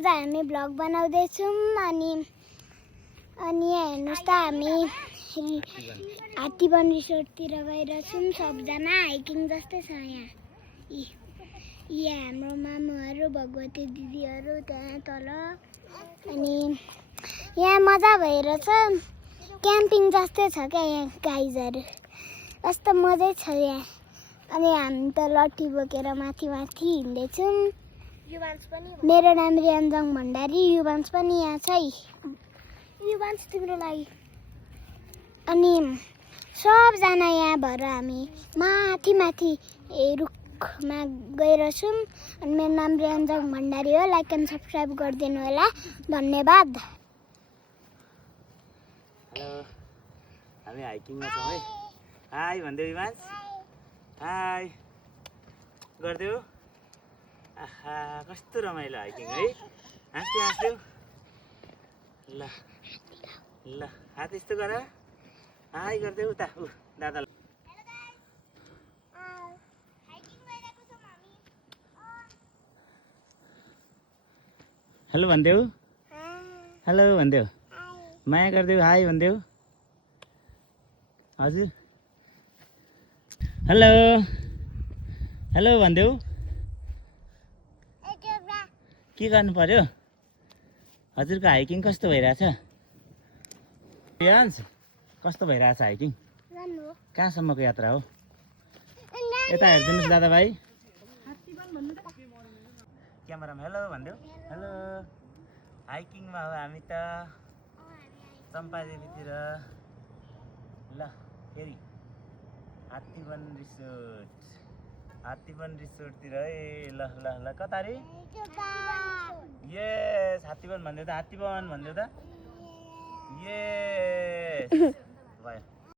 आज हामी भ्लग बनाउँदैछौँ अनि हेर्नुहोस् त हामी हात्तीवन रिसोर्टतिर गइरहेछौँ। सबजना हाइकिङ जस्तै छ यहाँ। यहाँ हाम्रो मामुहरू भगवती दिदीहरू त्यहाँ तल अनि यहाँ मजा भइरहेछ। क्याम्पिङ जस्तै छ क्या यहाँ गाइजहरू। कस्तो मजै छ यहाँ। अनि हामी त लट्ठी बोकेर माथि हिँड्दैछौँ। मेरो नाम रियान्जङ भण्डारी। युवांश पनि यहाँ छ है। युवांश तिम्रो लागि। अनि सबजना यहाँ भएर हामी माथि रुखमा गइरहेछौँ। अनि मेरो नाम रियान्जङ भण्डारी हो। लाइक एन्ड सब्सक्राइब गरिदिनु होला। धन्यवाद। हेलो, हामी हाइकिङमा छौँ है। हाई भन्देऊ युवांश। हाई गरिदेऊ। आहा कस्तो रमाइलो हाइकिङ है। हाँस्देऊ ल ल हात यस्तो गर। हाई गरिदेऊ उता दादा। हेलो भन्देऊ। हेलो भन्देऊ। माया गरिदेऊ। हाई भन्देऊ। हजुर हेलो हेलो भन्देऊ। के गर्नु पर्यो? हजुरको हाइकिङ कस्तो भइरहेछ? रियान्स कस्तो भइरहेछ हाइकिङ? कहाँसम्मको यात्रा हो? यता हेरिदिनुहोस् दादाभाइ। क्यामेरामा हेलो भन्देऊ। हेलो हाइकिङमा हो हामी त चम्पादेवीतिर। ल फेरि हात्तीवन रिसोर्टतिर है। ल ल ल कता रे? यस हात्तीवन भन्दै त। हात्तीवन भन्दै त। यस